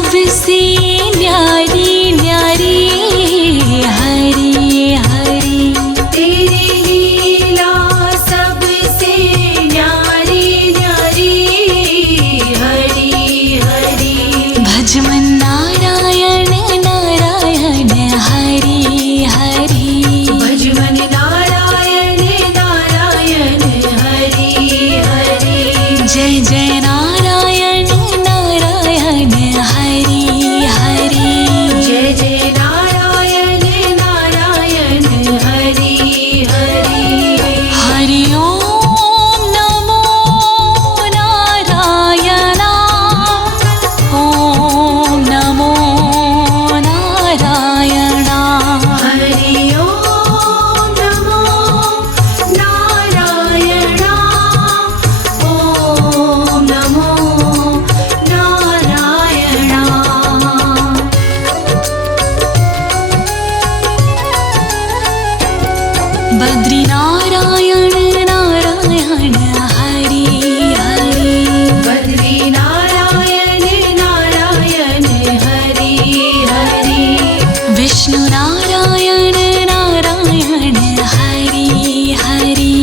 सबसे न्यारी न्यारी हरी हरी। तेरी लीला सबसे न्यारी न्यारी हरी हरी। भज मन नारायण नारायण हरी हरी। भज मन नारायण नारायण हरी हरी। जय जय नारायण नारायण हरी हरी। जय जय नारायण नारायण हरी हरी। हरि ओम नमो नारायण। ओम नमो नारायण। हरि ओम नमो नारायण। ओम नमो नारायण। बद्री नारायण नारायण हरि हरि। बद्री नारायण नारायण हरि हरि। विष्णु नारायण नारायण हरि हरि।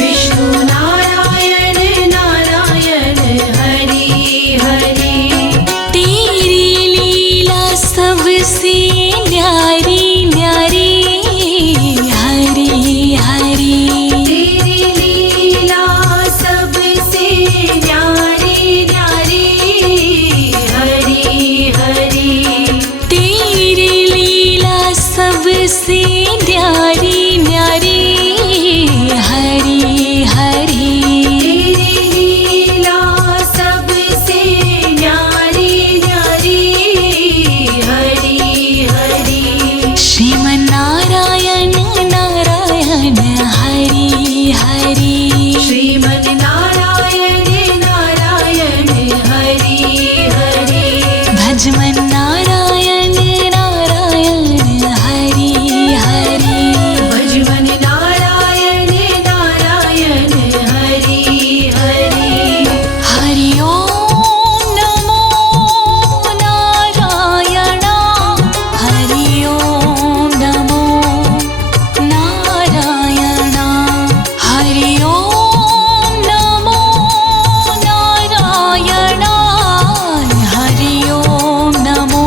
विष्णु नारायण नारायण हरि हरि। तेरी लीला सबसे न्यारी न्यारी हरि हरि। तेरी लीला सबसे न्यारी न्यारी हरि हरि। तेरी लीला सबसे न्यारी न्यारी हरि हरि। तेरी लीला सबसे न्यारी न्यारी हरि हरि। श्रीमन नारायण नारायण हरि हरि। श्रीमन नारायण नारायण हरि हरि। भज मन नारायण नारायण हरि हरि। भज मन नारायण नारायण हरि हरि। हरि ओम नमो नारायण। हरि ओम नमो नारायण। हरि ओम नमो नारायण। हरि ओम नमो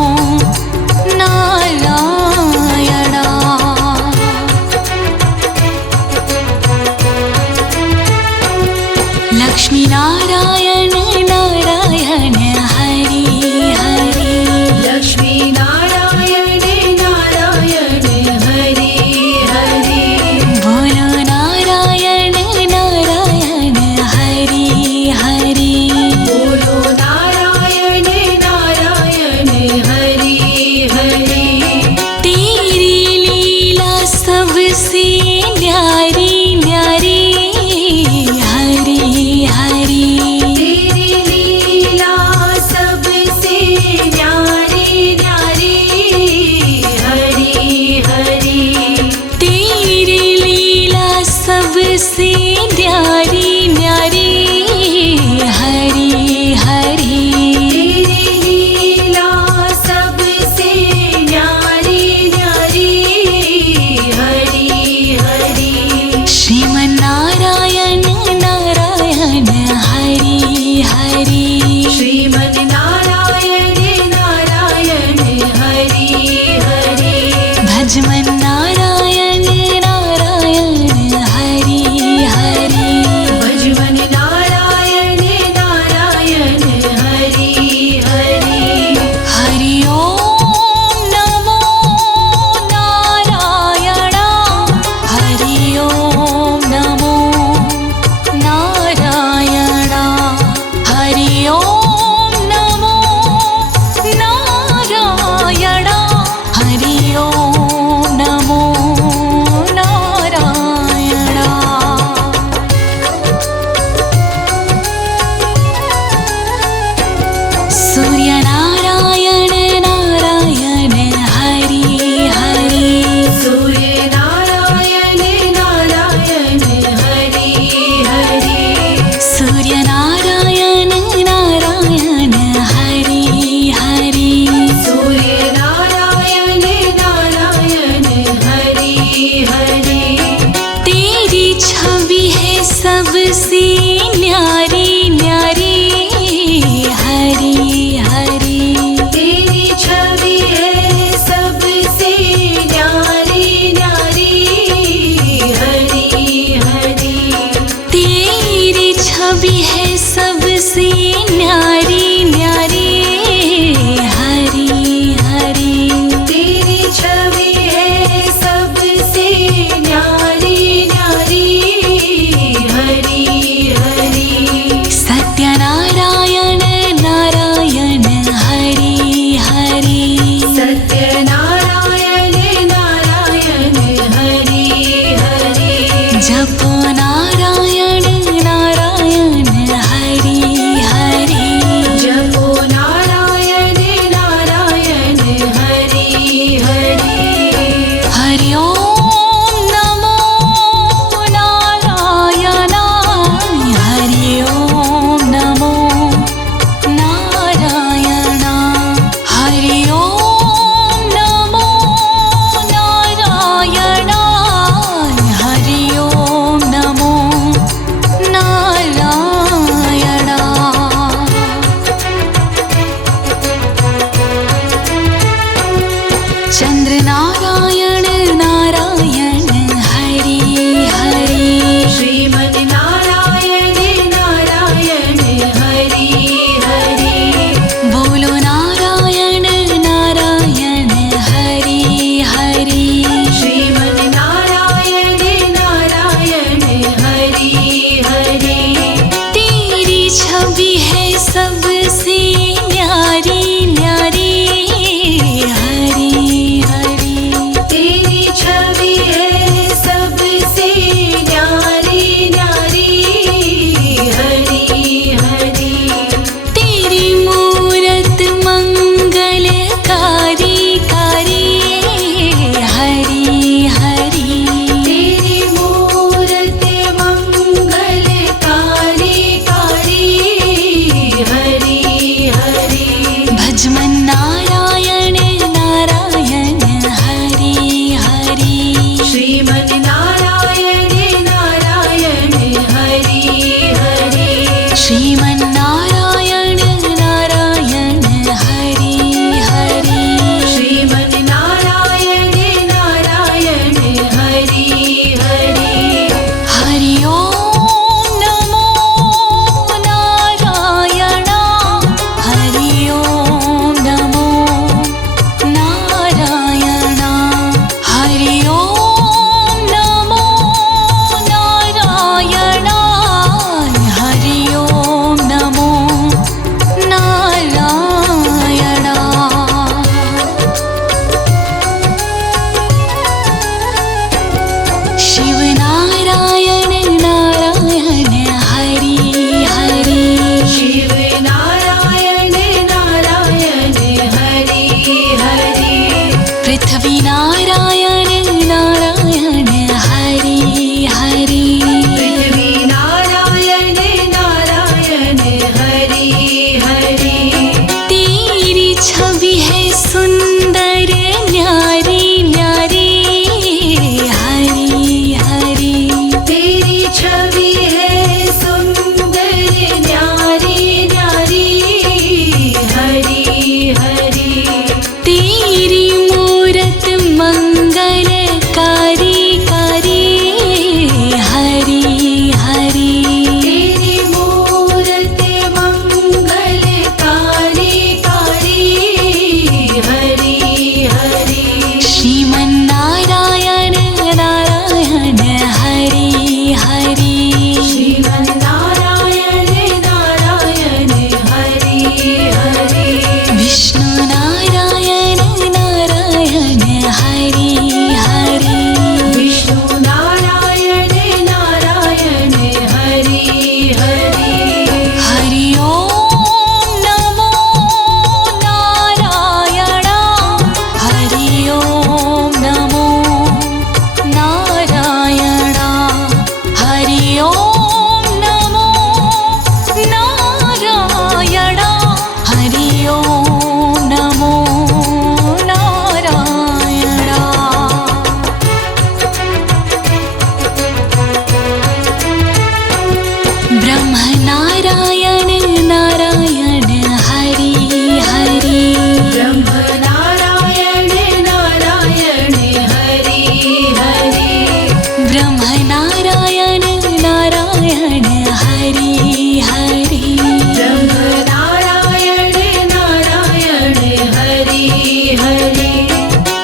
हरि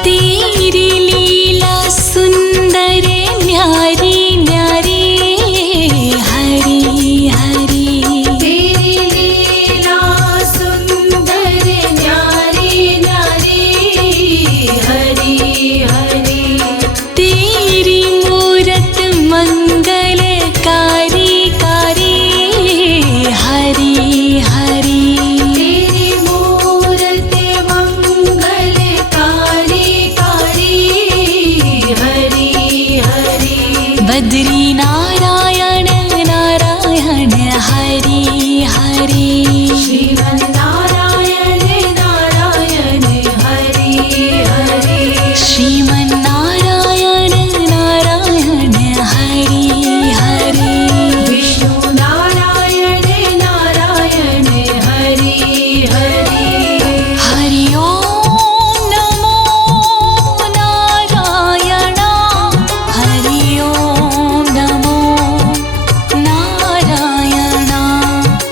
तेरी लीला सुंदर न्यारी न्यारी हरि हरि तेरी लीला सुंदर न्यारी न्यारी हरि हरि तेरी मूरत मंगलकारी कारी हरि हरि तेरी मूरत मंगलकारी कारी हरि हरि बद्री नारायण नारायण हरि हरि श्रीमन्नारायण नारायण हरि हरि श्रीमन्नारायण नारायण हरि हरि विष्णु नारायण नारायण हरि हरि हरि ओम नमो नारायण हरि ओम नमो नारायण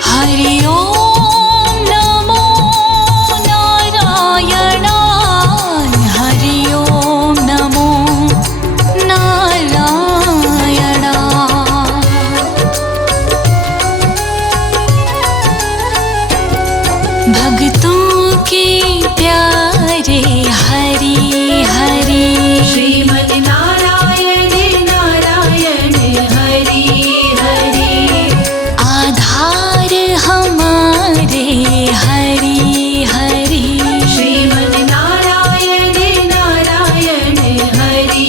हरि ओम नमो नारायण हरि ओम नमो नारायण भक्तों के प्यारे हरि हरि श्रीमन्नारायण नारायण हरि हरि आधार हमारे हरि हरि श्रीमन्नारायण नारायण हरि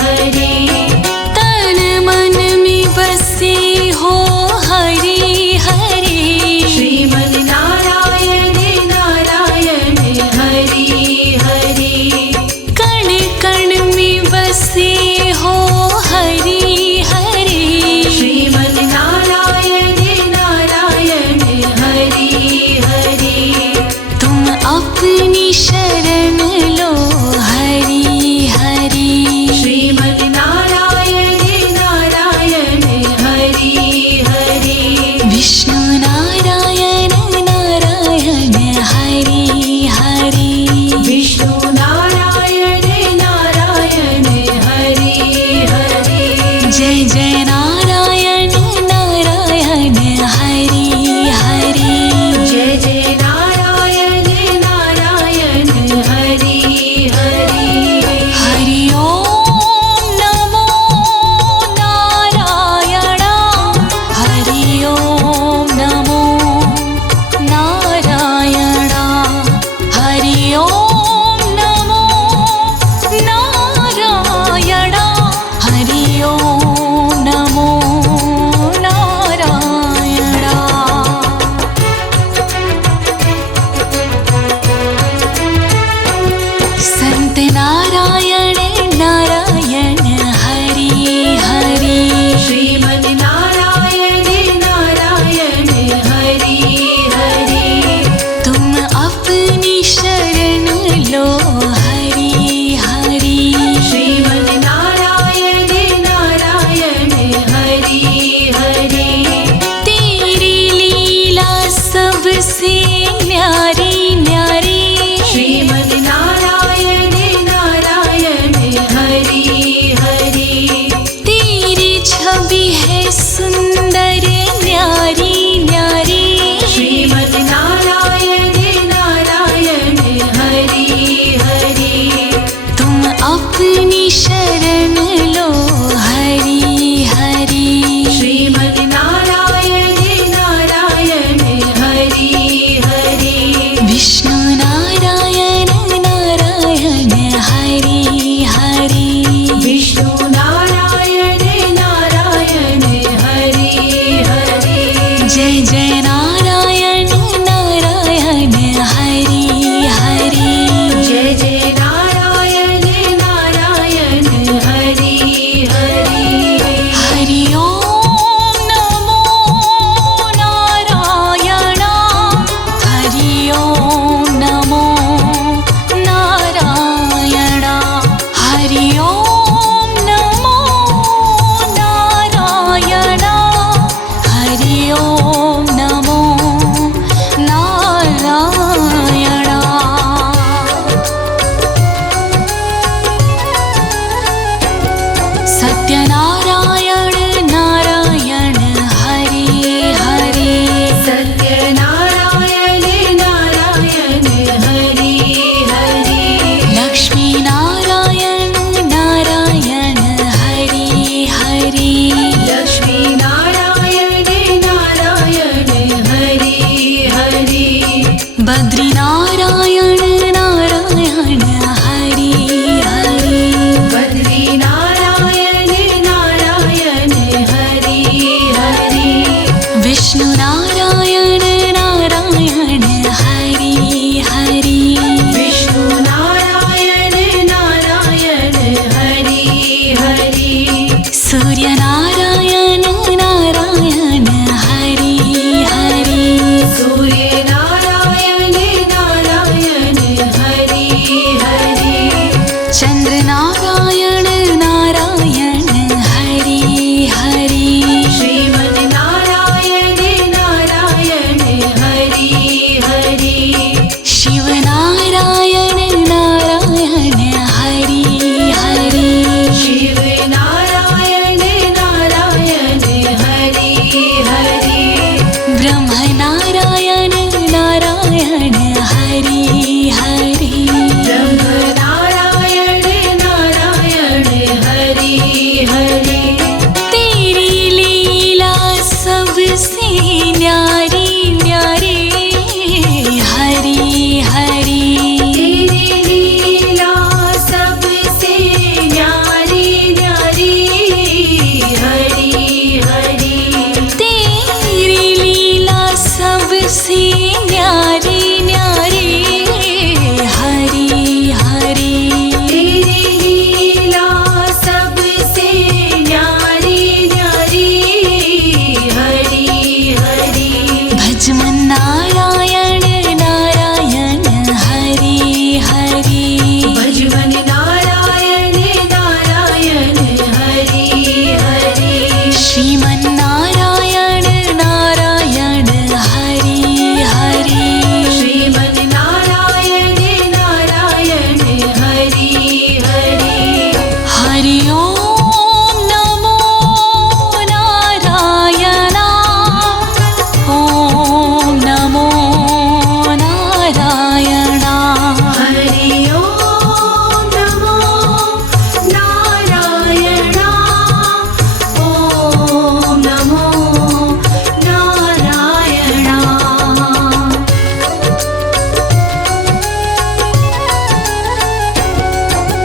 हरि तन मन में बसे हो हरि हरि श्रीमन्नारायण नारायण हरि हरि कण कण में बसे हो हरि हरि श्रीमन्नारायण नारायण हरि हरि तुम अपनी शरण लो हरि हरि श्रीमन्नारायण नारायण हरि हरि विष्णु नारायण नारायण हरि हरि विष्णु नारायण नारायण हरि हरि जय जय नारायण नारायण हरि हरि जय जय नारायण नारायण हरि हरि हरि ओम नमो नारायण हरि ओम नमो नारायण हरि ओम नमो नारायण हरि ओम नमो नारायण संत नारायण नारायण हरि हरि श्रीमन्नारायण नारायण हरि हरि तुम अपनी शरण लो हरि हरि श्रीमन्नारायण नारायण हरि हरि तेरी लीला सबसे न्यारी न्यारी श्रीमन्नारायण नारायण हरि हरि तेरी छवि है सुंदर न्यारी न्यारी श्रीमन्नारायण नारायण हरि हरि तुम अपनी शरण लो हरि हरि श्रीमन्नारायण नारायण हरि हरि विष्णु नारायण नारायण हरि हरि विष्णु नारायण नारायण हरि हरि जय जय नारायण नारायण हरि हरि जय जय नारायण नारायण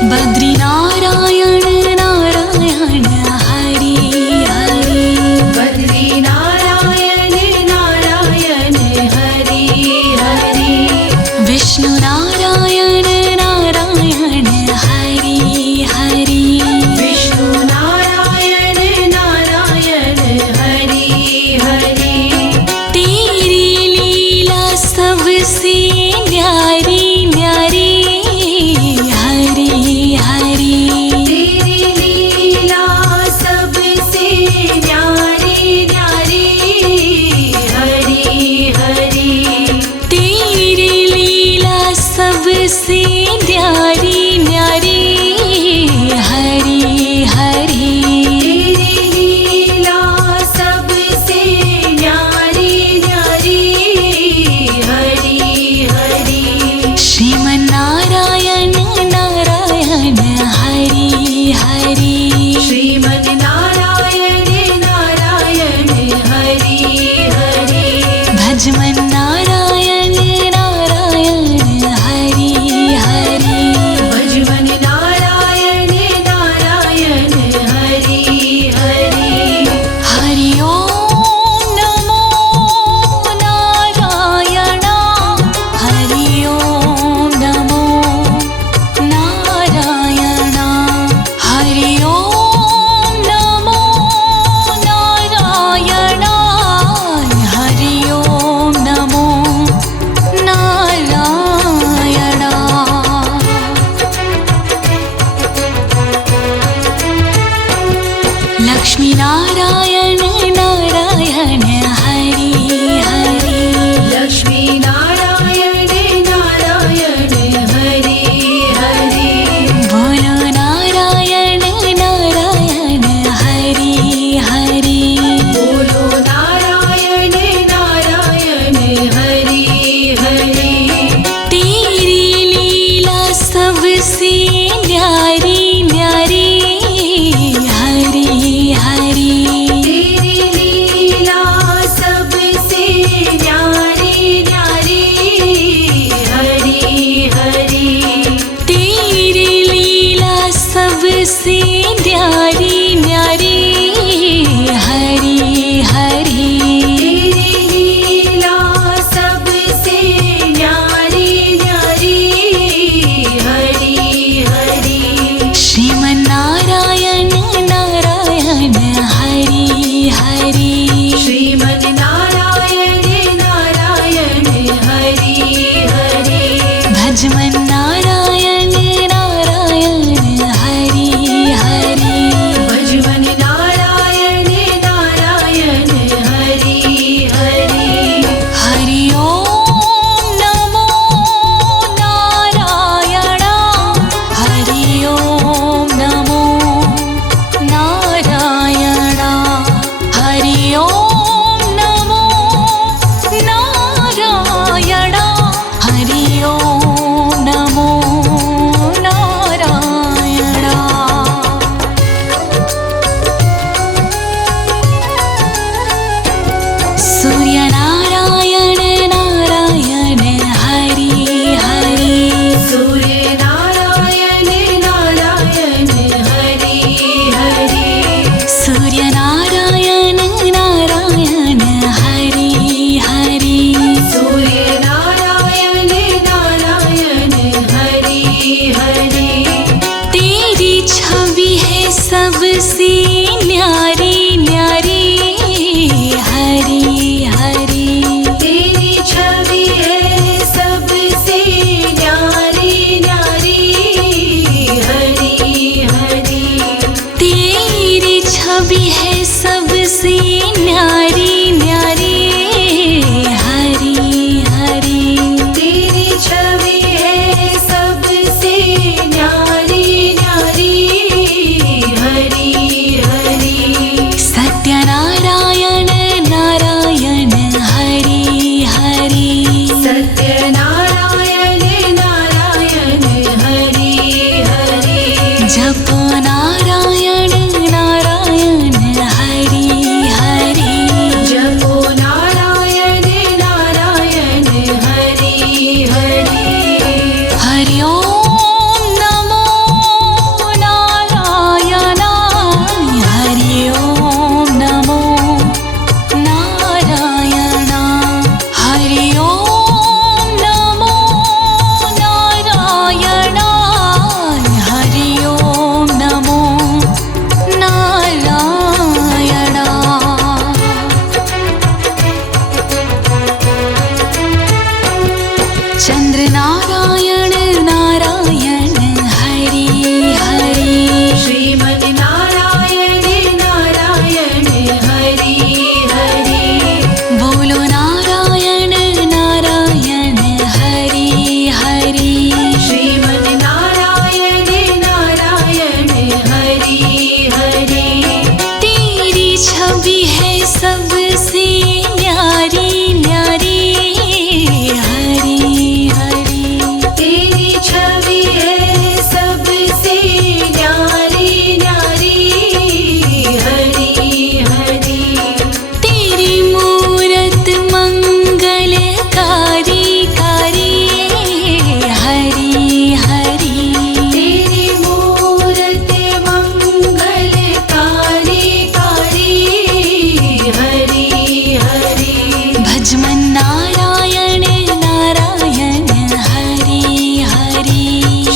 बद्री नारायण नारायण हरि हरि बद्री नारायण नारायण हरि हरि विष्णु नारायण नारायण हरि हरि विष्णु नारायण नारायण हरि हरि तेरी लीला सबसे न्यारी न्यारी हरि हरि तेरी लीला सबसे न्यारी न्यारी हरि हरि तेरी लीला सबसे न्यारी न्यारी हरि हरि तेरी लीला सबसे न्यारी न्यारी हरि हरि श्रीमन्नारायण नारायण हरि हरि श्रीमन् नारायण नारायण हरि हरि भजमन्नारायण नारायण हरि हरि भजमन् नारायण नारायण हरि हरि हरि ओम नमो नारायण हरि ओम नमो नारायण हरि ओम नमो नारायण हरि ओम नमो नारायण लक्ष्मी नारायण नारायण हरि हरि लक्ष्मी नारायण नारायण हरि हरि बोलो नारायण नारायण हरि हरि बोलो नारायण नारायण हरि हरि तेरी लीला सबसे न्यारी न्यारी हरि हरि तेरी लीला सबसे न्यारी न्यारी हरि हरि तेरी लीला सबसे न्यारी न्यारी हरि हरि तेरी लीला सबसे न्यारी न्यारी हरि हरि श्रीमन्नारायण नारायण हरि हरि श्रीमन् नारायण नारायण हरि हरि भजमन्नारायण नारायण हरि हरि भजमन् नारायण नारायण हरि हरि हरि ओम नमो नारायण हरि ओम नमो नारायण हरि ओम नमो नारायण हरि ओम नमो नारायण सूर्य नारायण नारायण हरि हरि सूर्य नारायण नारायण हरि हरि सूर्य नारायण नारायण हरि हरि सूर्य नारायण नारायण हरि हरि तेरी छवि है सबसे न्यारी न्यारी हरि हरि तेरी छवि है सबसे न्यारी न्यारी हरि हरि तेरी छवि है सबसे न्यारी न्यारी हरि हरि तेरी छवि है सबसे न्यारी न्यारी हरि हरि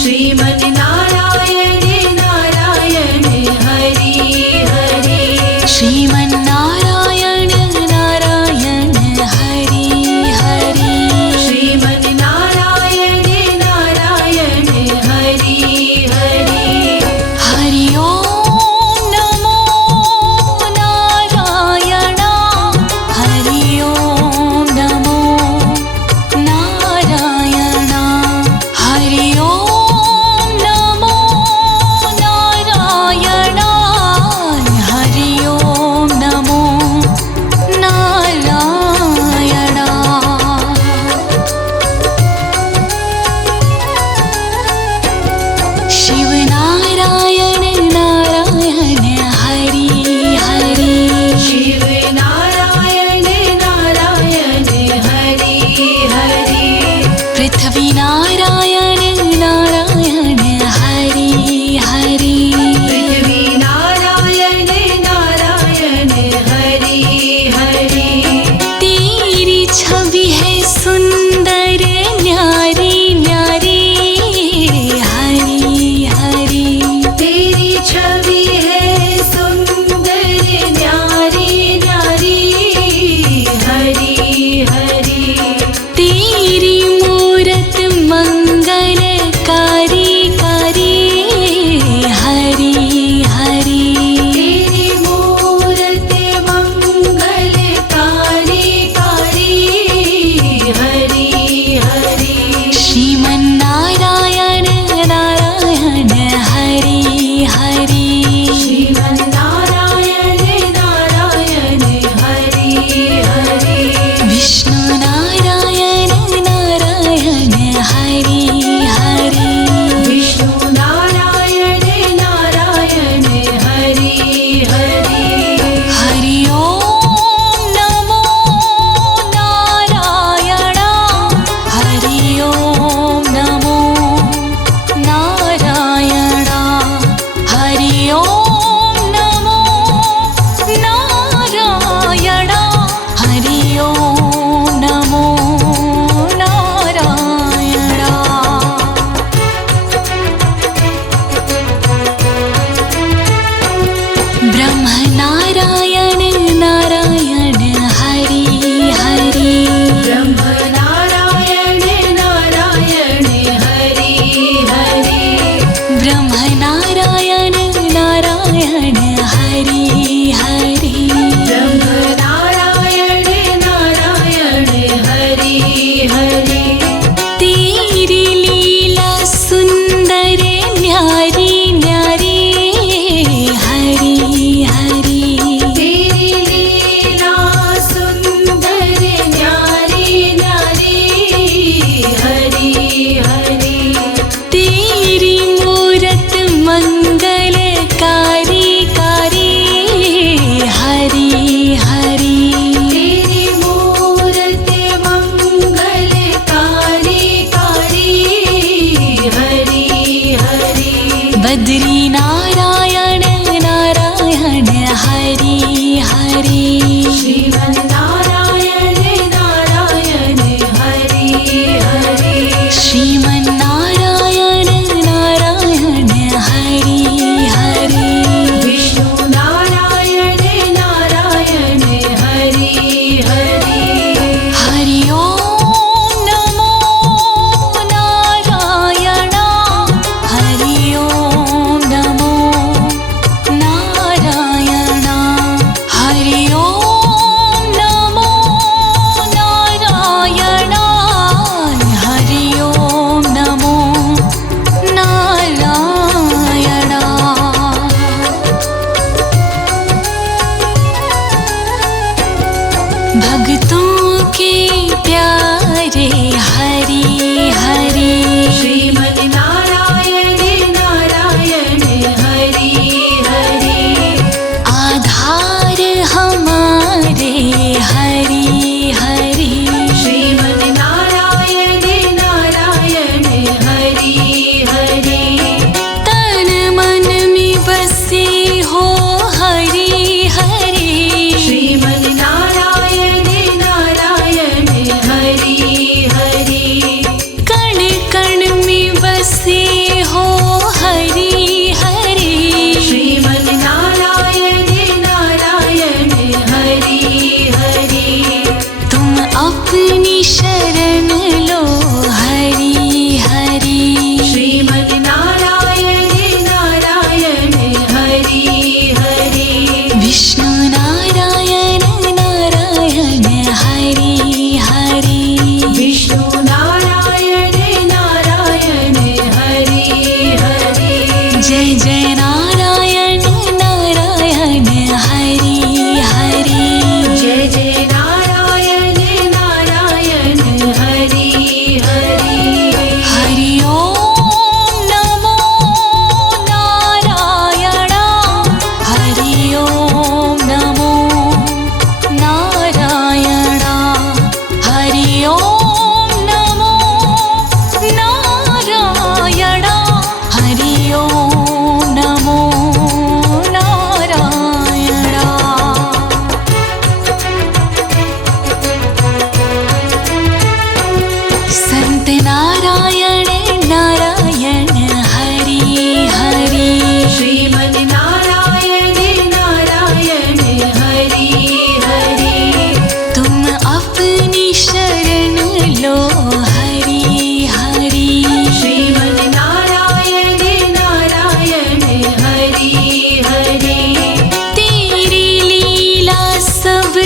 श्रीमन् नारायण नारायण हरि हरि श्रीमन्नारायण नारायण हरि हरि श्रीमन् नारायण नारायण हरि हरि हरि ओम नमो नारायण हरि ओम नमो नारायण हरि ओम नमो नारायण हरि ओम नमो नारायण शिव नारायण नारायण हरि हरि शिव नारायण नारायण हरि हरि पृथ्वी नारायण नारायण हरि हरि पृथ्वी नारायण नारायण हरि हरि तेरी छवि है सुंदर न्यारी न्यारी हरि हरि तेरी छवि है सुंदर न्यारी न्यारी हरि हरि तेरी मूरत मंगलकारी कारी हरि हरि तेरी मूरत मंगलकारी कारी हरि हरि श्रीमन्नारायण नारायण हरि हरि श्रीमन् नारायण नारायण हरि हरि विष्णु नारायण नारायण हरि हरि विष्णु नारायण नारायण हरि हरि हरि ओम नमो नारायण हरि ओम नमो नारायण हरि ओम नमो नारायण हरि ओम नमो नारायण ब्रह्म नारायण नारायण हरि हरि ब्रह्म नारायण नारायण हरि हरि ब्रह्म नारायण नारायण हरि हरि ब्रह्म नारायण नारायण हरि हरि तेरी लीला सुंदर न्यारी न्यारी हरि हरि तेरी लीला सुंदर न्यारी न्यारी हरि हरि तेरी मूरत मंगलकारी कारी हरि हरि तेरी मूरत मंगलकारी कारी हरि हरि बद्री नारायण नारायण हरि हरि श्रीमन् नारायण नारायण हरि हरि श्रीमन्नारायण नारायण हरि हरि विष्णु नारायण नारायण हरि हरि हरि ओम नमो नारायण हरि ओम नमो नारायण हरि ओम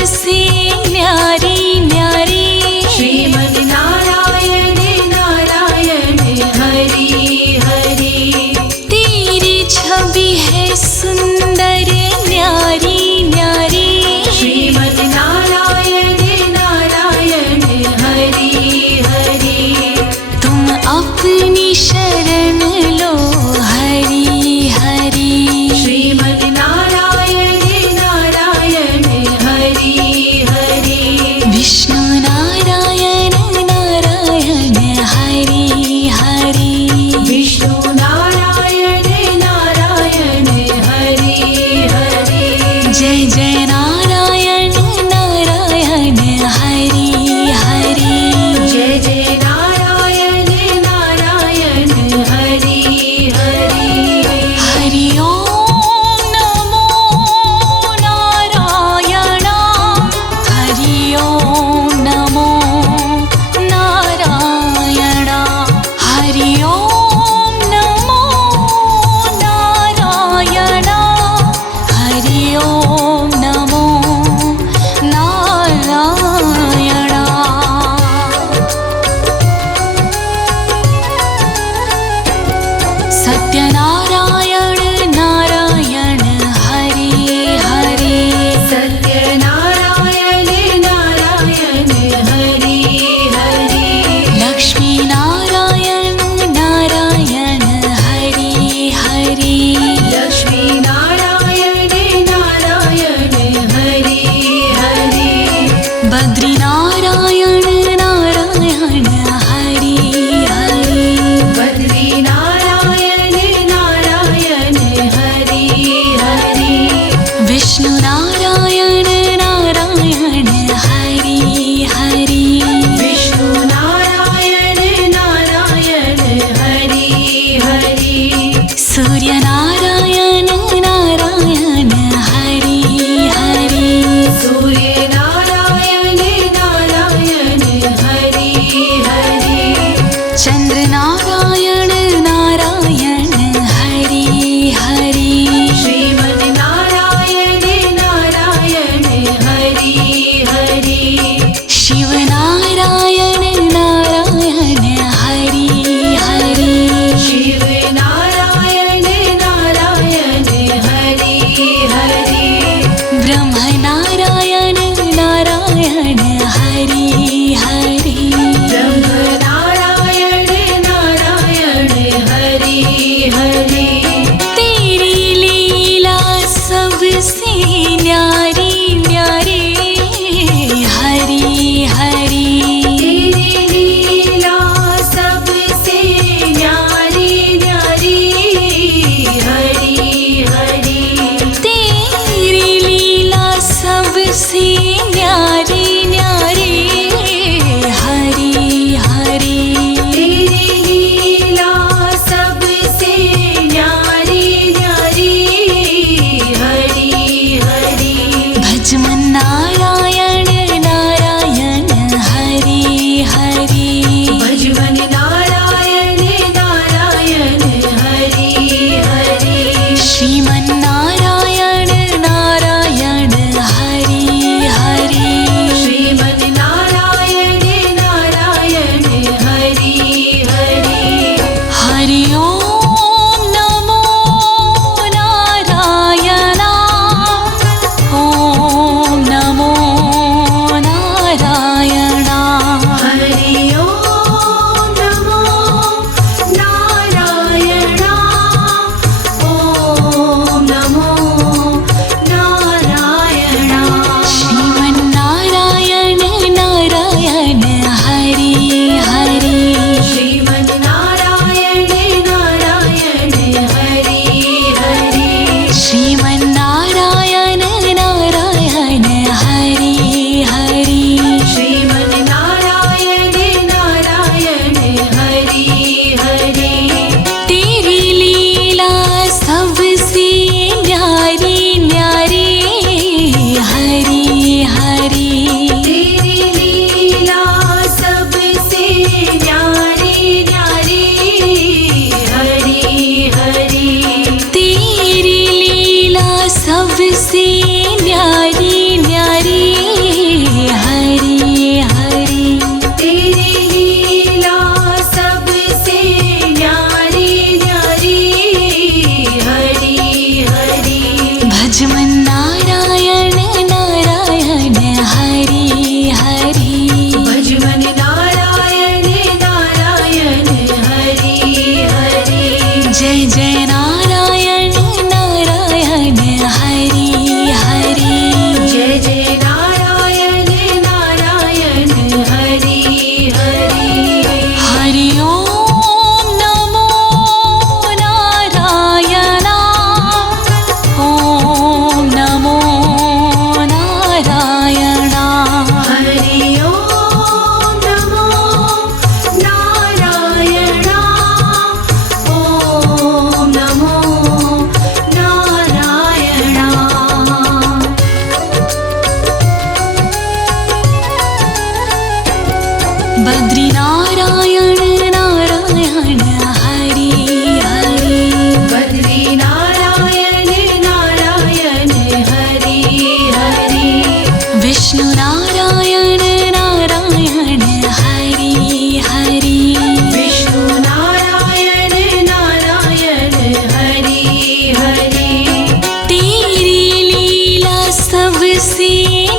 सबसे न्यारी न्यारी श्रीमद् नारायण नारायण हरि हरि तेरी छवि है सुंदर न्यारी न्यारी श्रीमद् नारायण नारायण हरि हरि तुम अपनी शरण लो हरि हरि श्रीमद् नारायण नारायण हरि हरि विष्णु नारायण नारायण हरि हरि विष्णु नारायण नारायण हरि हरि जय जय नारायण नारायण हरि हरि जय जय नारायण नारायण हरि हरि हरि ओम नमो नारायण हरि ओम नमो नारायण हरि ओम नमो नारायण हरि ओम नमो नारायण सत्यनारायण नारायण हरि हरि सत्यनारायण नारायण हरि हरि लक्ष्मी नारायण नारायण हरि हरि लक्ष्मी नारायण नारायण हरि हरि बद्री नारायण नारायण हरि हरि बद्री नारायण नारायण हरि हरि विष्णु नारायण नारायण हरि हरि विष्णु नारायण नारायण हरि हरि सूर्य नारायण नारायण हरि हरि सूर्य नारायण नारायण हरि हरि चंद्र नारायण नारायण हरि हरि श्रीमद् नारायण नारायण हरि हरि शिव नारायण नारायण हरि हरि शिव नारायण नारायण हरि हरि ब्रह्म नारायण नारायण हरि हरि ब्रह्म नारायण नारायण हरि हरि तेरी लीला सबसे न्यारी न्यारी हरि हरि तेरी लीला सबसे न्यारी न्यारी हरि हरि तेरी लीला सबसे न्यारी न्यारी हरि हरि तेरी लीला सबसे न्यारी न्यारी हरि हरि भजमन नारायण नारायण हरि हरि भजवन नारायण नारायण हरि हरि श्रीमन नारायण नारायण हरि हरि भजमन नारायण नारायण हरि हरि भजमन नारायण नारायण हरि हरि जय जय नारायण नारायण हरि हरि जय जय नारायण नारायण हरि हरि हरि ओम नमो नारायण ओम नमो नारायण हरि ओम नमो नारायण ओम नमो नारायण बद्री नारायण नारायण हरि हरि बद्री नारायण नारायण हरि हरि विष्णु नारायण नारायण हरि हरि विष्णु नारायण नारायण हरि हरि तेरी लीला सबसे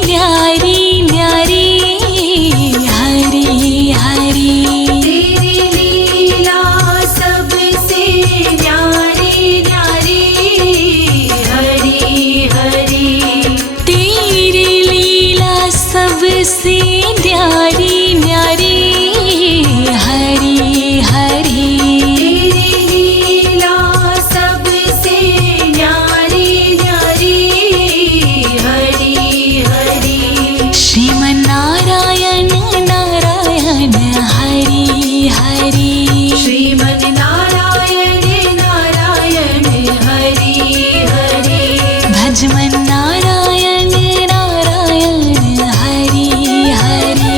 न्यारी न्यारी हरि हरि तेरी लीला सबसे न्यारी न्यारी हरि हरि तेरी लीला सबसे न्यारी न्यारी हरि हरि तेरी लीला सबसे न्यारी न्यारी हरि हरि श्रीमन नारायण नारायण हरि हरि श्रीमन नारायण नारायण हरि हरि भजमन नारायण नारायण हरि हरि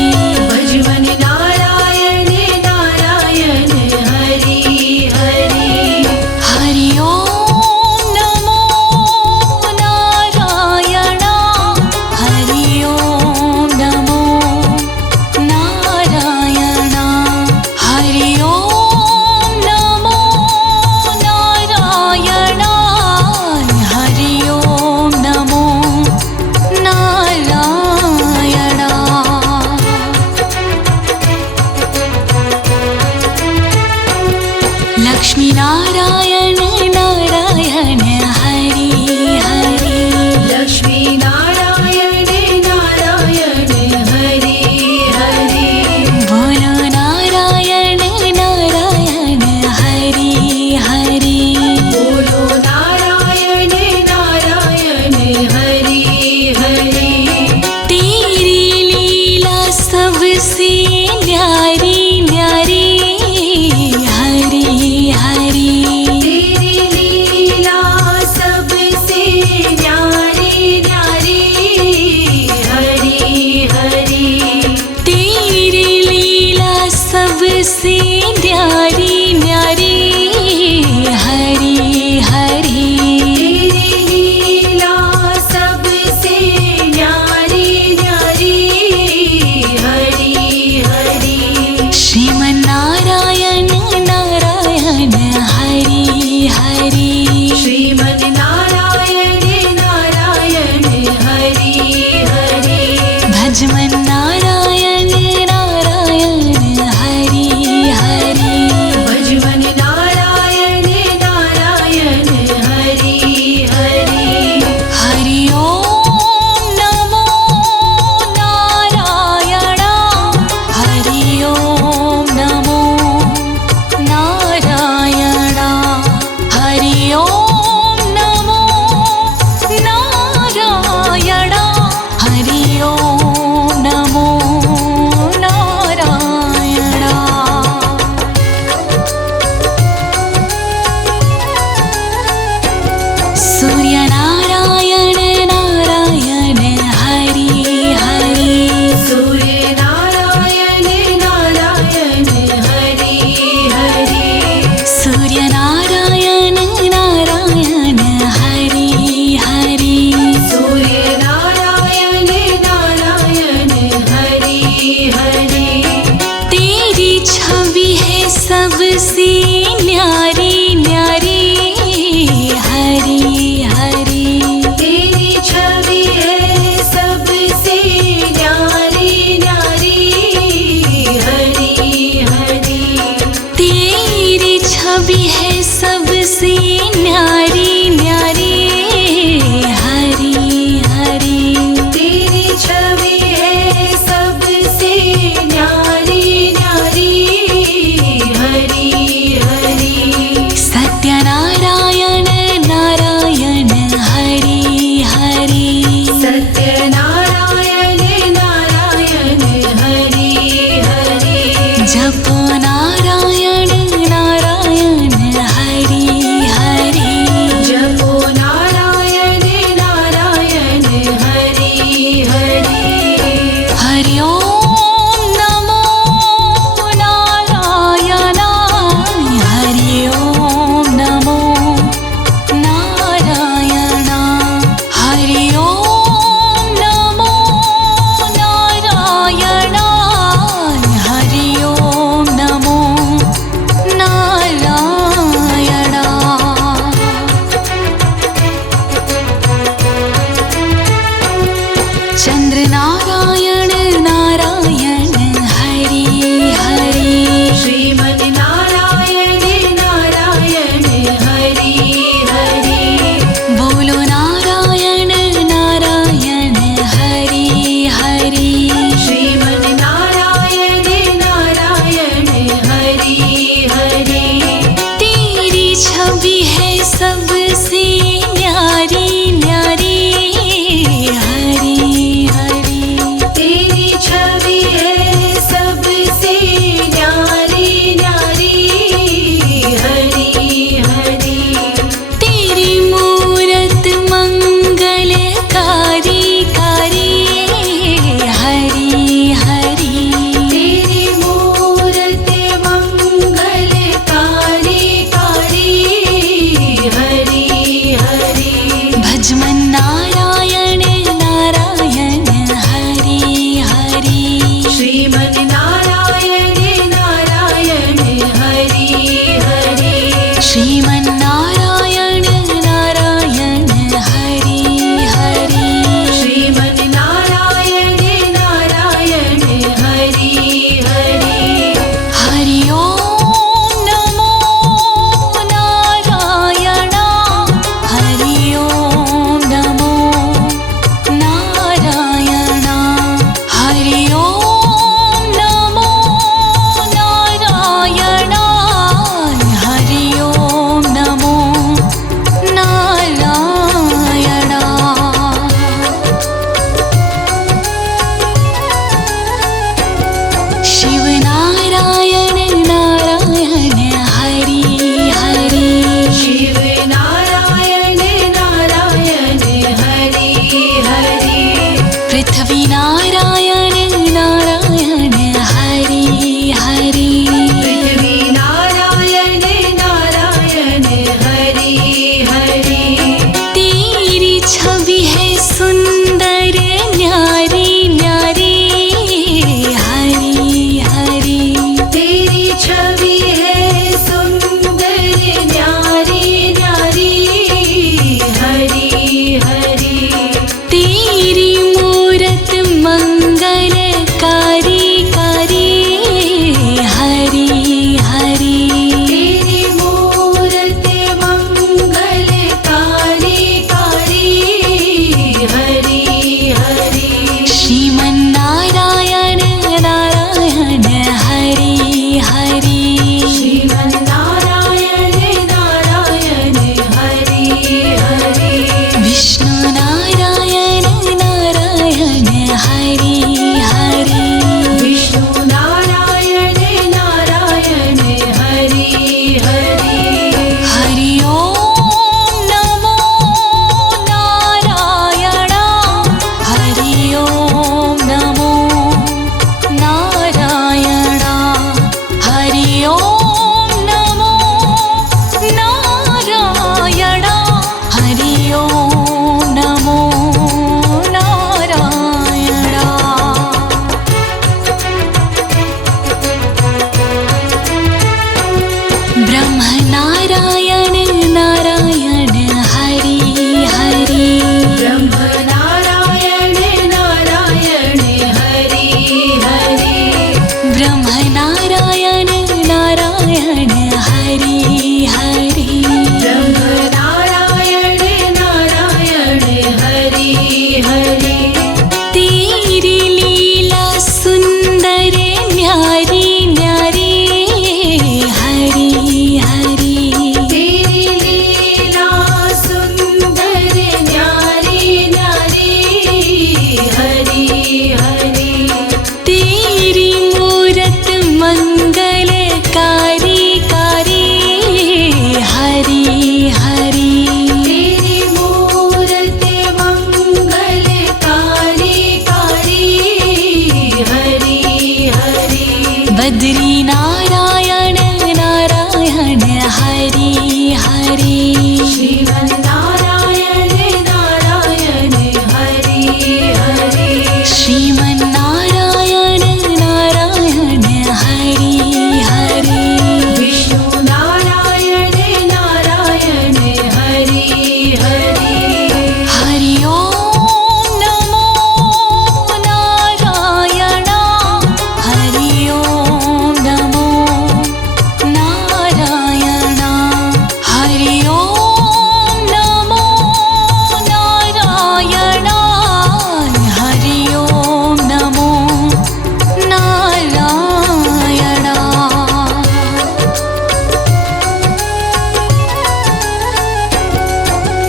सबसे न्यारी न्यारी हरी हरी। तेरी छवि है सबसे न्यारी न्यारी हरी हरी। तेरी मूरत मंगलकारी कारी हरी हरी। तेरी मूरत मंगलकारी कारी हरी हरी। भजमन नारायण नारायण हरी हरी। श्रीमन नारायण नारायण हरि हरि। श्रीमन नारायण नारायण हरी हरी। श्रीमन नारायण नारायण हरि हरि। हरि ओम नमो नारायण। हरि ओम नमो नारायण। हरि ओम नमो नारायण। हरि ओम नमो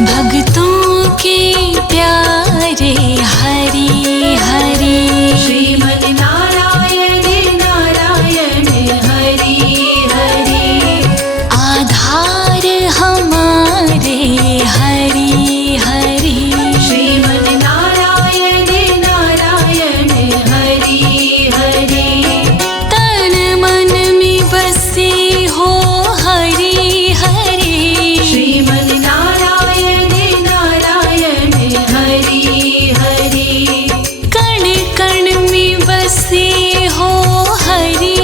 भक्तों के प्यारे हरि हरि श्रीमन नारायण नारायण हरि हरि आधार हमारे हरि हरि श्रीमन नारायण नारायण हरि हरि तन मन में बसे हो हरि हरि श्रीमन नारायण नारायण हरि हरि कण कण में बसे हो हरि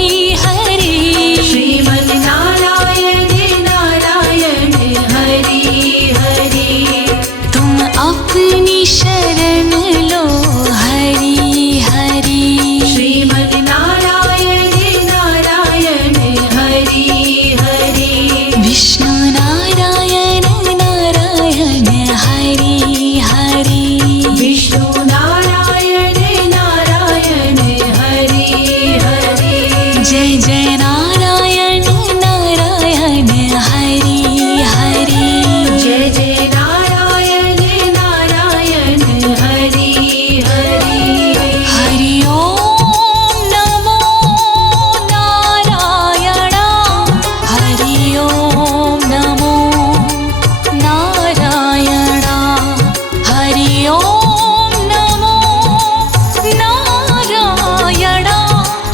हरि श्रीमन नारायण नारायण हरि हरि तुम अपनी शरण लो हरि हरि श्रीमन नारायण नारायण हरि हरि विष्णु नारायण नारायण हरि हरि विष्णु नारायण नारायण हरि हरि जय जय नारायण नारायण हरि हरि जय जय नारायण नारायण हरि हरि हरि ओम नमो नारायण हरि ओम नमो नारायण हरि ओम नमो नारायण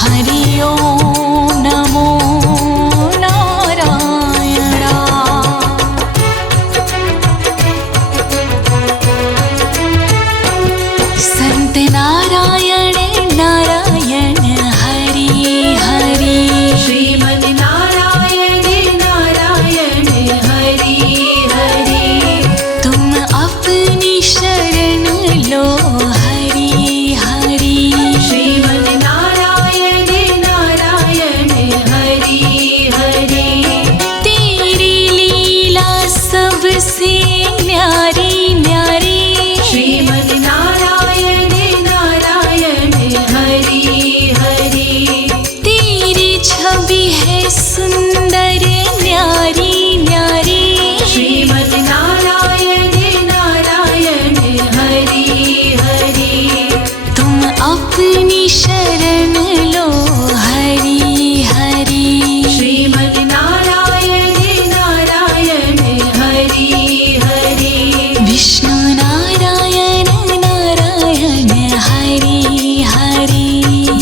हरि ओम नमो नारायण संत नारायण नारायण हरि हरि श्रीमन नारायण नारायण हरि हरि तुम अपनी शरण लो हरि हरि श्रीमन नारायण नारायण हरि हरि तेरी लीला सबसे न्यारी न्यारी श्रीमन नारायण नारायण हरि हरि तेरी छवि है सुंदर न्यारी न्यारी श्रीमन नारायण नारायण हरि हरि तुम अपनी शरण लो हरि हरि श्रीमन नारायण नारायण हरि हरि विष्णु नारायण नारायण हरि हरि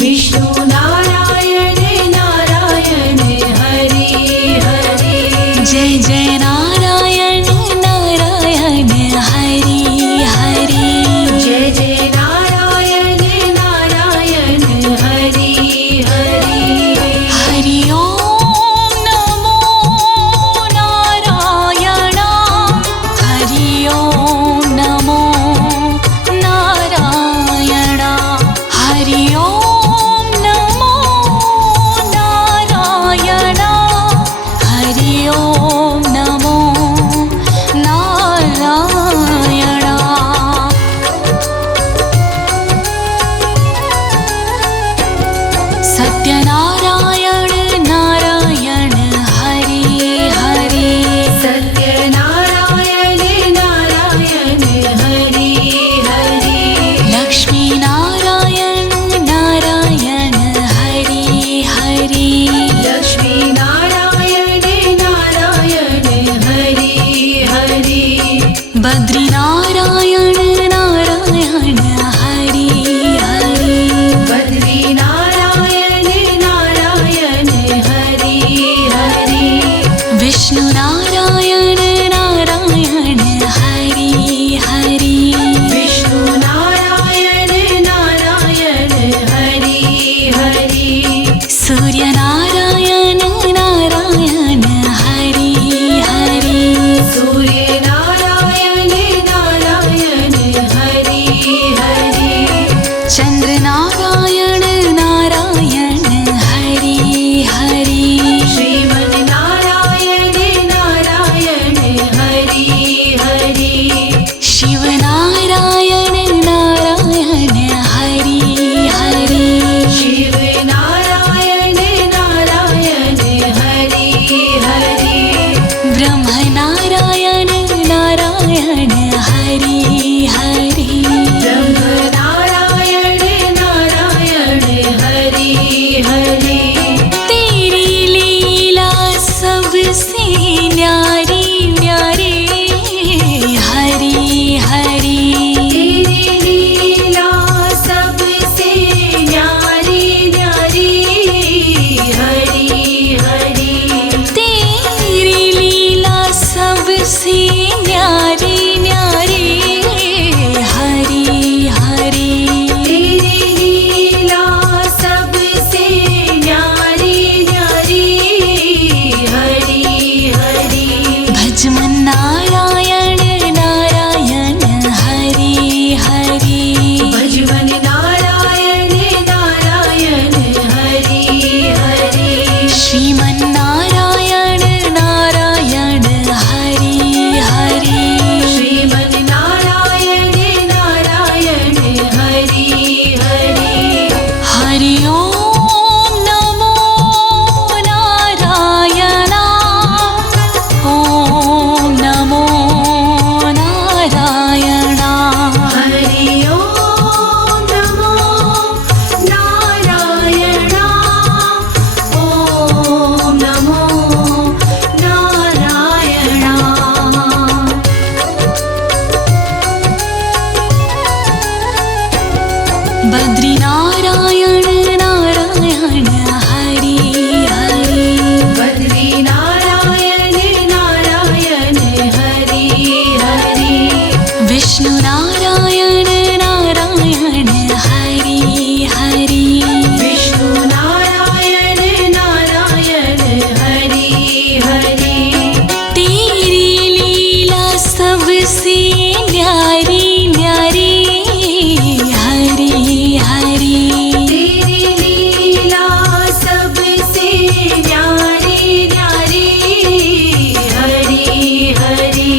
विष्णु नारायण नारायण हरि हरि जय जय नारायण नारायण हरि हरि जय जय नारायण नारायण हरि हरि हरि ओम नमो नारायण हरि ओम नमो नारायण हरि ओम नमो नारायण हरि ओम नमो नारायण सत्यनारायण नारायण हरि हरि सत्यनारायण नारायण हरि हरि लक्ष्मी नारायण नारायण हरि हरि लक्ष्मी नारायण नारायण हरि हरि बद्री नारायण नारायण हरि हरि बद्री नारायण नारायण हरि हरि विष्णु नारायण नारायण हरि हरि विष्णु नारायण नारायण हरि हरि सूर्य नारायण नारायण हरि हरि सूर्य नारायण नारायण सबसे न्यारी न्यारी हरि हरि तेरी लीला सबसे न्यारी न्यारी हरि हरि भजमन नारायण नारायण हरि हरि भजमन नारायण नारायण हरि हरि श्रीमन नारायण नारायण हरि हरि श्रीमन नारायण नारायण हरि हरि हरि ओम नमो नारायण ओम नमो नारायण हरि ओम नमो नारायण ओम नमो नारायण बद्री नारायण नारायण हरि हरि बद्री नारायण नारायण हरि हरि विष्णु नारायण नारायण हरि हरि विष्णु नारायण नारायण हरि हरि तेरी लीला सबसे न्यारी न्यारी हरि हरि तेरी लीला सबसे न्यारी न्यारी हरि हरि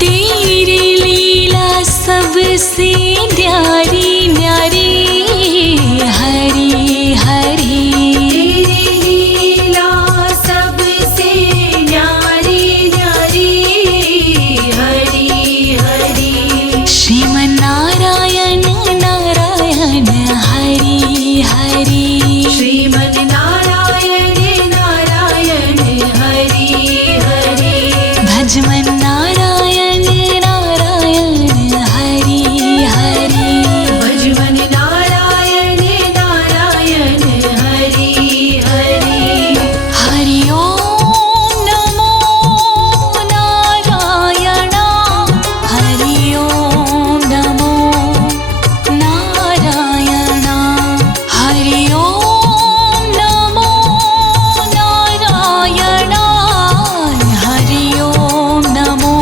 तेरी लीला सबसे न्यारी न्यारी हरि हरि तेरी लीला सबसे न्यारी न्यारी हरि हरि श्रीमन नारायण नारायण हरि हरि श्रीमन नारायण नारायण हरि हरि भजमन नारायण नारायण हरि हरि भजमन नारायण नारायण हरि हरि हरि ओम नमो नारायण हरि ओम नमो नारायण हरि ओम नमो नारायण हरि ओम नमो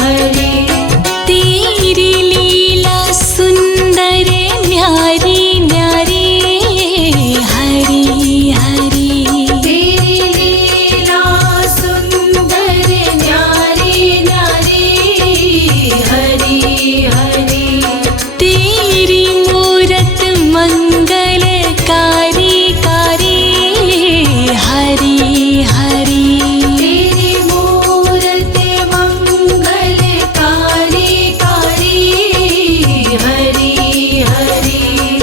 हरि तेरी लीला सुंदर न्यारी न्यारी हरि हरि तेरी लीला सुंदर न्यारी न्यारी हरि हरि तेरी मूरत मंगलकारी कारी हरि हरि तेरी मूरत मंगलकारी कारी हरि हरि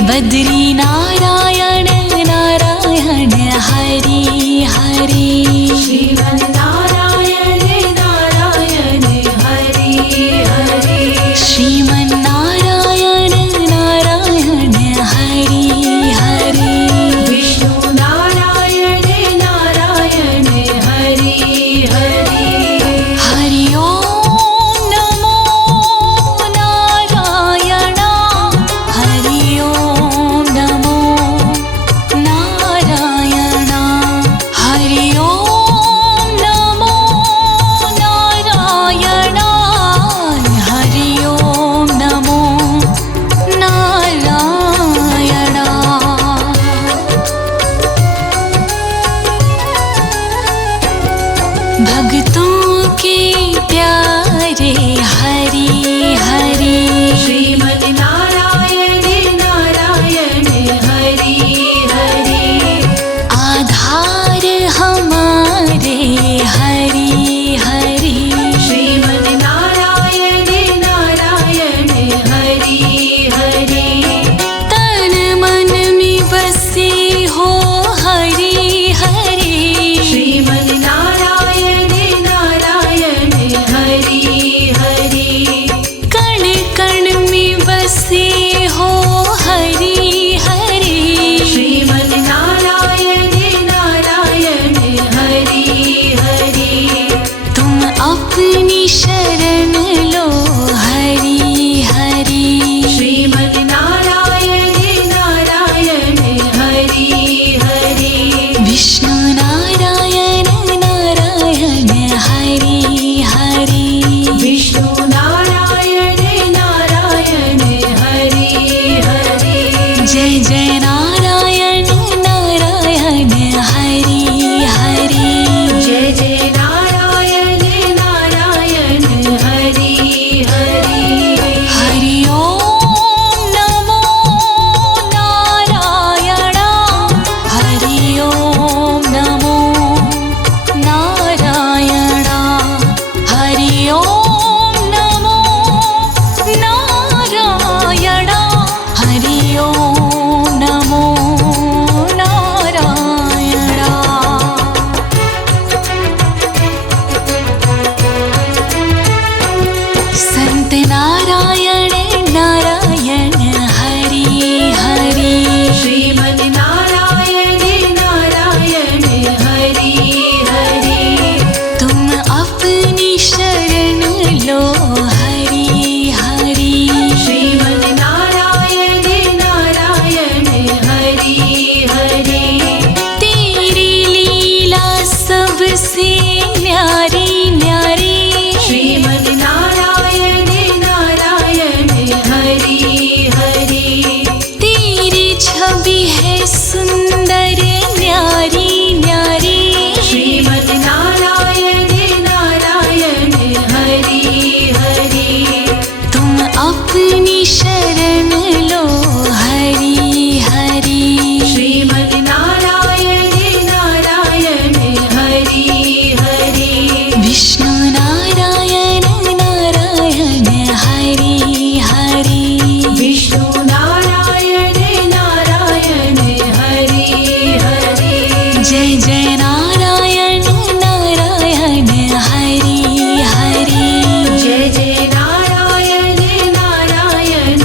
बद्री नारायण नारायण हरि हरि श्रीमन् नारायण नारायण हरि हरि श्रीमन्नारायण नारायण हरि हरि विष्णु नारायण नारायण हरि हरि हरि ओम नमो नारायण हरि ओम नमो नारायण हरि ओम नमो नारायण हरि ओम नमो नारायण भक्तों के प्यारे हरि हरि श्रीमन् नारायण नारायण हरि हरि आधार हमारे हरि हरि श्रीमन् नारायण नारायण हरि हरि तन मन में बसे हो हरि हरि श्रीमन् नारायण नारायण हरि हरि कण कण में बसे हो हरि हरि श्रीमन् नारायण नारायण हरि हरि तुम अपनी शरण लो हरि हरि श्रीमन् नारायण नारायण हरि हरि विष्णु नारायण नारायण हरि हरि विष्णु नारायण नारायण हरि हरि जय जय नारायण नारायण हरि हरि जय जय नारायण नारायण हरि हरि हरि ओम नमो नारायण हरि ओम नमो नारायण हरि ओम नमो नारायण हरि ओम नमो नारायण संत नारायण नारायण हरि हरि श्रीमन् नारायण नारायण हरि हरि तुम अपनी शरण लो हरि हरि श्रीमन् नारायण नारायण हरि हरि तेरी लीला सबसे न्यारी न्यारी श्रीमन् नारायण नारायण हरि हरि तेरी छवि है सुंदर न्यारी न्यारी श्रीमन् नारायण नारायण हरि हरि तुम अपनी शरण लो हरि हरि श्रीमन् नारायण नारायण हरि हरि विष्णु नारायण नारायण हरि हरि विष्णु नारायण नारायण हरि हरि जय जय नारायण नारायण हरि हरि जय जय नारायण नारायण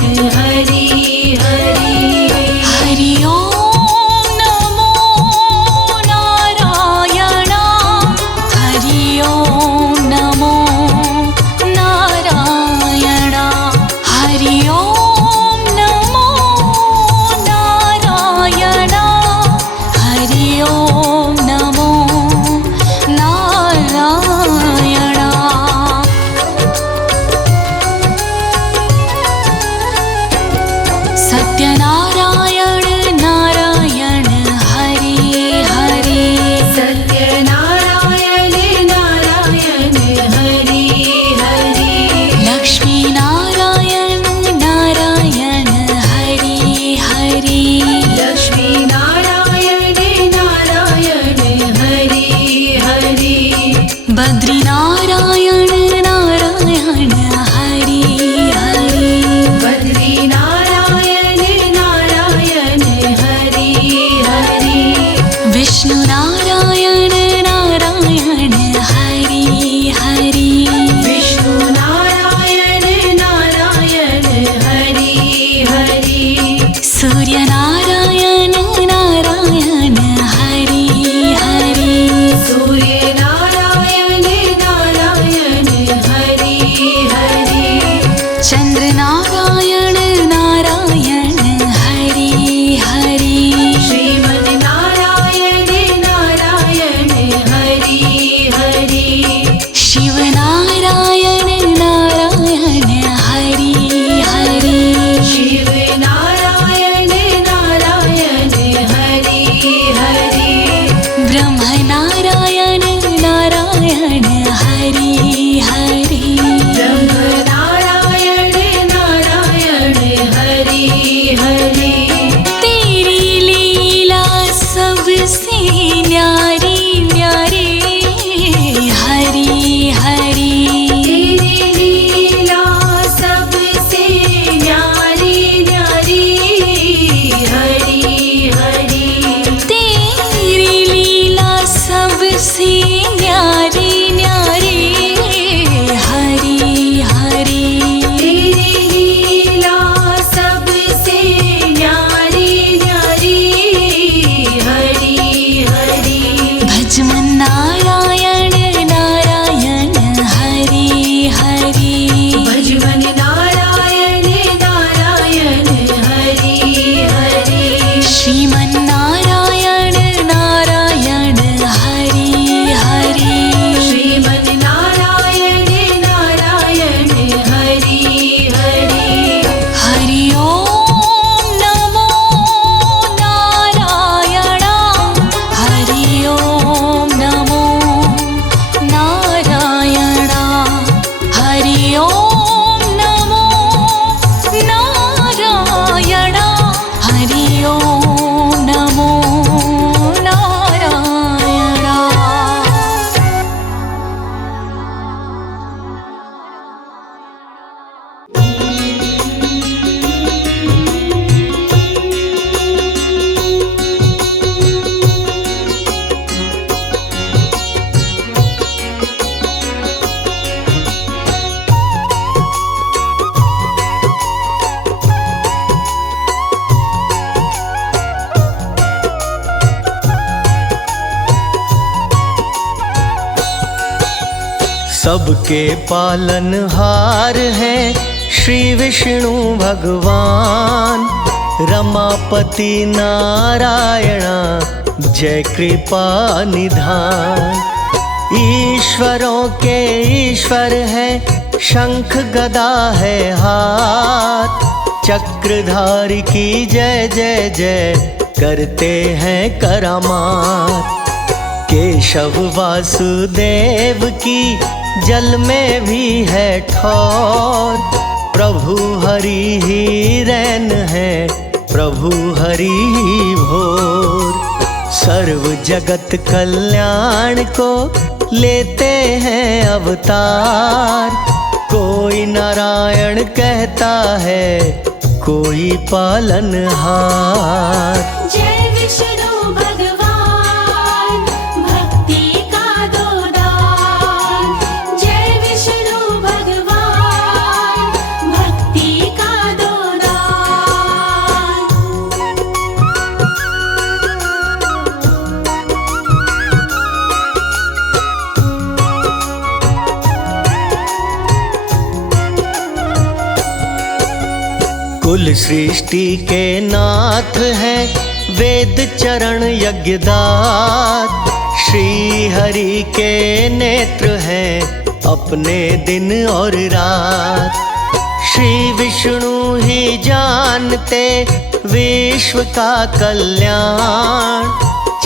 हरि ओम नमो नारायण हरि ओम नमो नारायण। सबके पालनहार हैं श्री विष्णु भगवान, रमापति नारायण जय कृपा निधान। ईश्वरों के ईश्वर है, शंख गदा है हाथ, चक्रधारी की जय जय जय करते हैं करामात। केशव वासुदेव की जल में भी है ठौर, प्रभु हरि ही रैन है, प्रभु हरि ही भोर। सर्व जगत कल्याण को लेते हैं अवतार, कोई नारायण कहता है, कोई पालनहार। जय विष्णु भगवान भक्ति का दो दान, जय विष्णु भगवान भक्ति का दो दान। कुल सृष्टि के नाथ हैं, वेद चरण यज्ञदात। श्री हरि के नेत्र हैं, अपने दिन और रात। श्री विष्णु ही जानते विश्व का कल्याण,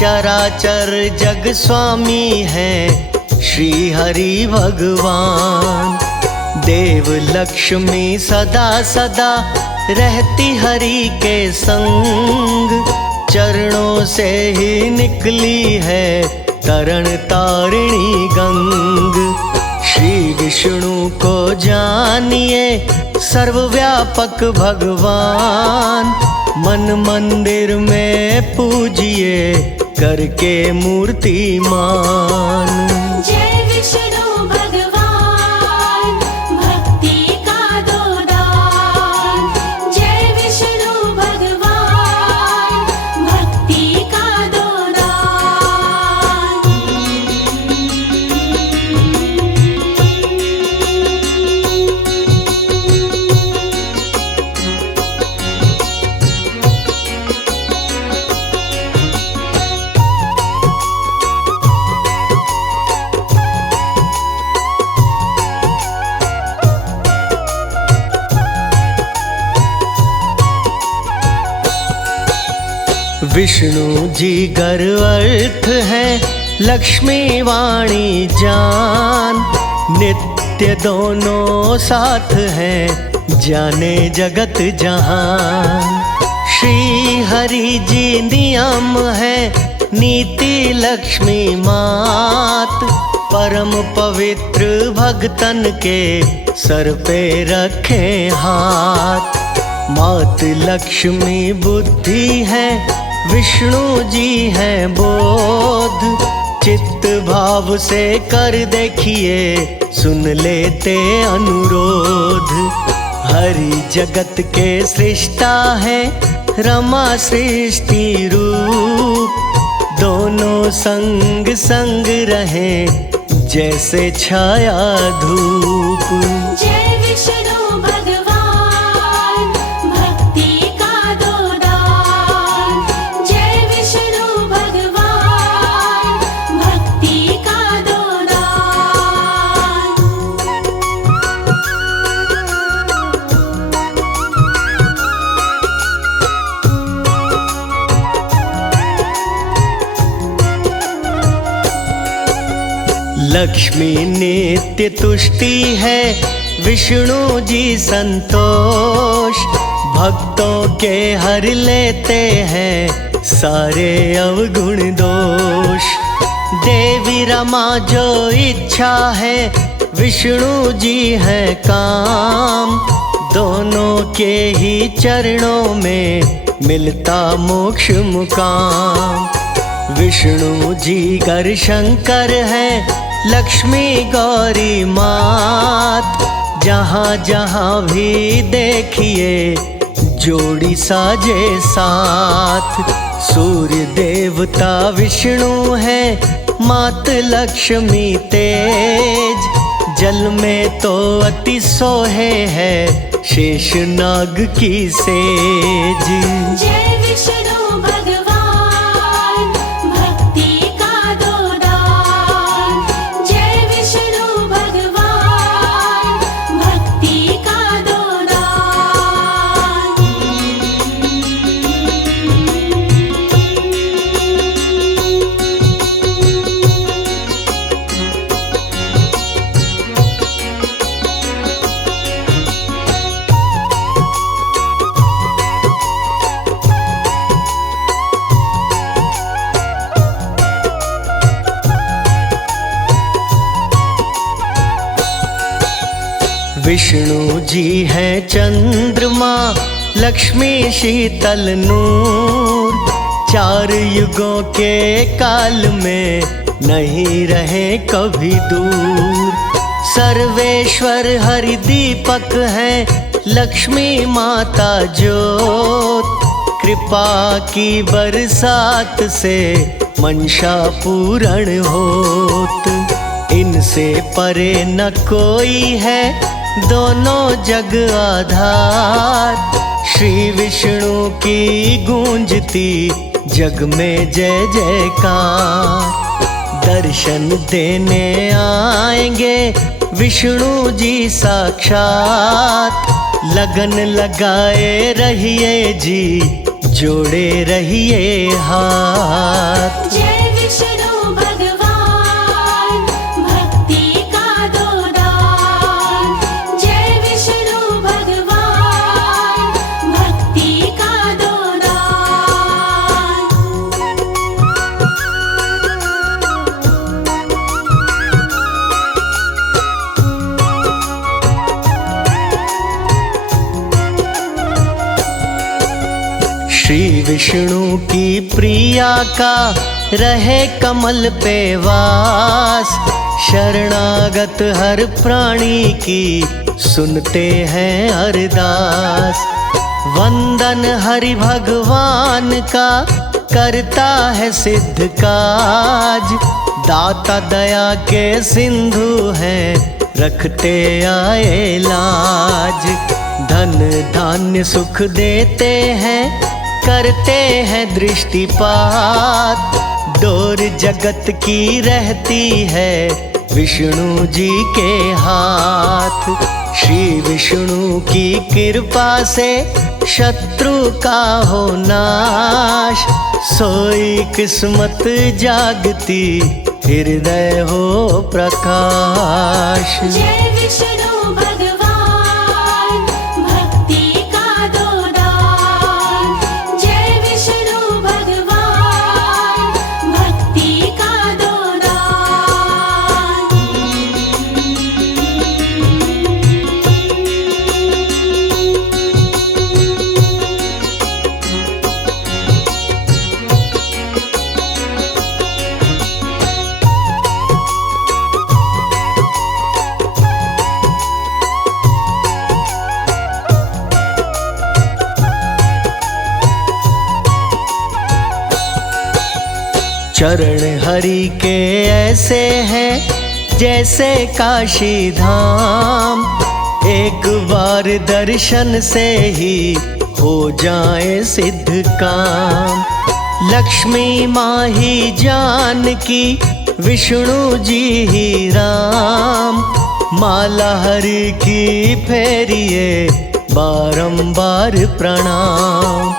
चराचर जग स्वामी हैं श्री हरि भगवान। देव लक्ष्मी सदा सदा रहती हरि के संग, चरणों से ही निकली है तरण तारिणी गंग। श्री विष्णु को जानिए सर्वव्यापक भगवान, मन मंदिर में पूजिए करके मूर्तिमान। जय विष्णु भगवान भक्ति का दो दान, जय विष्णु भगवान भक्ति का दो दान। विष्णु जी गर्वर्थ है, लक्ष्मी वाणी जान। नित्य दोनों साथ हैं, जाने जगत जहान। श्री हरि जी नियम है, नीति लक्ष्मी मात। परम पवित्र भक्तन के सर पे रखे हाथ। मात लक्ष्मी बुद्धि है, विष्णु जी हैं बोध। चित्त भाव से कर देखिए, सुन लेते अनुरोध। हरि जगत के सृष्टा है, रमा सृष्टि रूप। दोनों संग संग रहे, जैसे छाया धूप। जय विष्णु भगवान भक्ति का दो दान, जय विष्णु भगवान भक्ति का दो दान। लक्ष्मी नित्य तुष्टि है, विष्णु जी संतोष भक्तों के हर लेते हैं सारे अवगुण दोष। देवी रमा जो इच्छा है विष्णु जी है काम, दोनों के ही चरणों में मिलता मोक्ष मुकाम। विष्णु जी कर शंकर है लक्ष्मी गौरी मात, जहाँ जहाँ भी देखिए जोड़ी साजे साथ। सूर्य देवता विष्णु है मात लक्ष्मी तेज, जल में तो अति सोहे है शेषनाग की सेज। जय विष्णु भगवान भक्ति का दो दान, जय विष्णु भगवान भक्ति का दो दान। विष्णु जी है चंद्रमा लक्ष्मी शीतल नूर, चार युगों के काल में नहीं रहे कभी दूर। सर्वेश्वर हरि दीपक है लक्ष्मी माता ज्योत, कृपा की बरसात से मंशा पूर्ण होत। इनसे परे न कोई है दोनों जग आधार, श्री विष्णु की गूंजती जग में जय जयकार। दर्शन देने आएंगे विष्णु जी साक्षात, लगन लगाए रहिए जी जोड़े रहिए हाथ। जय विष्णु भगवान भक्ति का दो दान, जय विष्णु भगवान भक्ति का दो दान। श्री विष्णु की प्रिया का रहे कमल पे वास, शरणागत हर प्राणी की सुनते हैं अरदास। वंदन हरि भगवान का करता है सिद्ध काज, दाता दया के सिंधु हैं रखते आए लाज। धन धान्य सुख देते हैं करते हैं दृष्टिपात, डोर जगत की रहती है विष्णु जी के हाथ। श्री विष्णु की कृपा से शत्रु का हो नाश, सोई किस्मत जागती हृदय हो प्रकाश। जय विष्णु भगवान भक्ति का दो दान, जय विष्णु भगवान भक्ति का दो दान। चरण हरि के ऐसे हैं जैसे काशी धाम, एक बार दर्शन से ही हो जाए सिद्ध काम। लक्ष्मी माँ ही जानकी विष्णु जी ही राम, माला हरि की फेरिए बारंबार प्रणाम।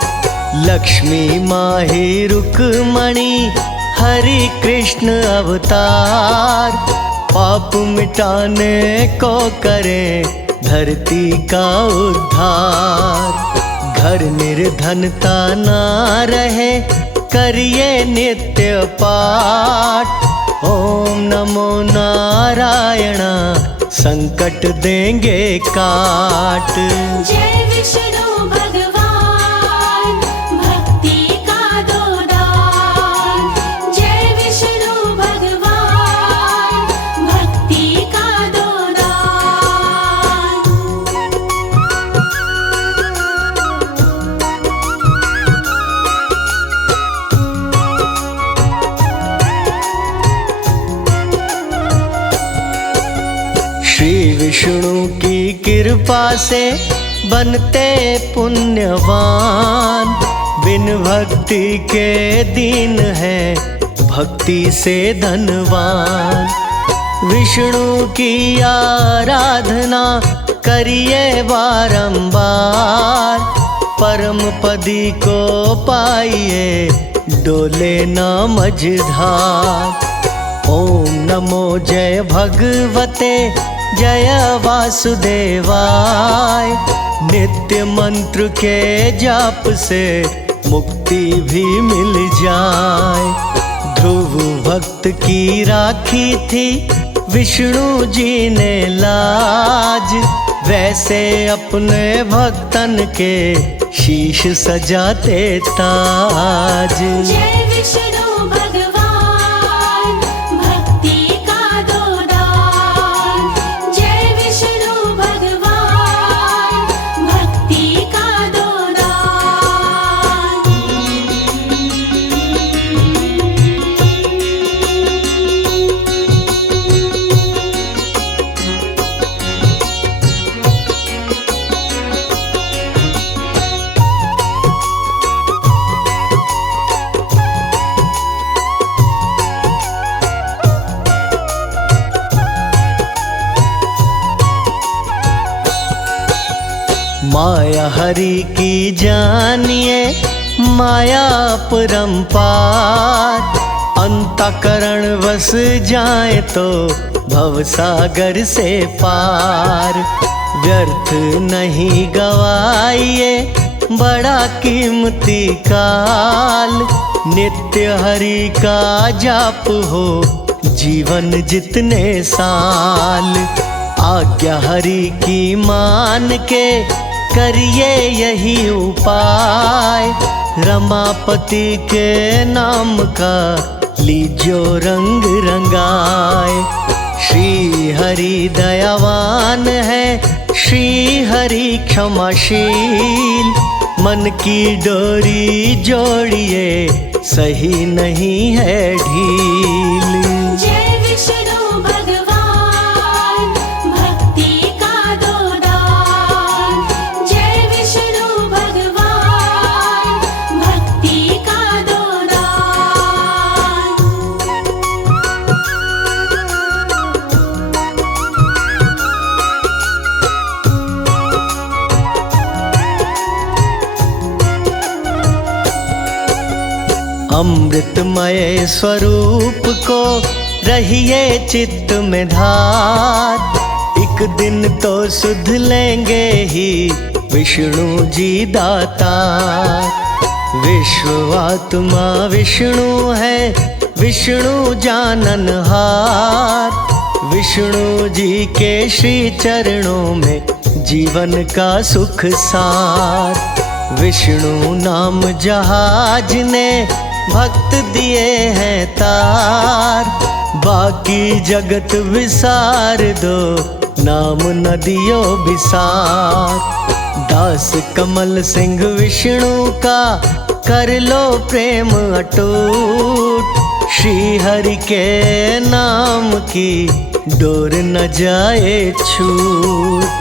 लक्ष्मी माँ ही रुक्मणी हरि कृष्ण अवतार, पाप मिटाने को करें धरती का उद्धार। घर निर्धनता ना रहे, करिए नित्य पाठ। ओम नमो नारायण, संकट देंगे काट। जय विष्णु भगवान, भक्ति का दो दान। जय विष्णु भगवान, भक्ति का दो दान। श्री विष्णु की कृपा से बनते पुण्यवान। बिन भक्ति के दीन है, भक्ति से धनवान। विष्णु की आराधना करिए बारंबार। परम पदी को पाइए, डोले ना मझधार। ओम नमो जय भगवते, जय वासुदेवाय। नित्य मंत्र के जाप से मुक्ति भी मिल जाए। ध्रुव भक्त की राखी थी विष्णु जी ने लाज। वैसे अपने भक्तन के शीश सजाते ताज। जय विष्णु भगवान, भक्ति का दो दान। जय विष्णु भगवान, भक्ति का दो दान। माया हरि की जानिए, माया परंपार। अंतःकरण वस जाए तो भवसागर से पार। व्यर्थ नहीं गवाइए बड़ा कीमती काल। नित्य हरि का जाप हो जीवन जितने साल। आज्ञा हरि की मान के करिए यही उपाय। रमापति के नाम का लीजो रंग रंगाए। श्री हरि दयावान है, श्री हरि क्षमाशील। मन की डोरी जोड़िए, सही नहीं है ढील। जय विष्णु भगवान, भक्ति का दो दान। जय विष्णु भगवान, भक्ति का दो दान। अमृतमय स्वरूप को रहिए चित्त में धार। एक दिन तो सुध लेंगे ही विष्णु जी दातार। विश्वात्मा विष्णु है, विष्णु जाननहार। विष्णु जी के श्री चरणों में जीवन का सुख सार। विष्णु नाम जहाज ने भक्त दिए हैं तार। बाकी जगत विसार दो, नाम नदियों विसार। दास कमल सिंह विष्णु का कर लो प्रेम अटूट। श्री हरि के नाम की डोर न जाए छूट।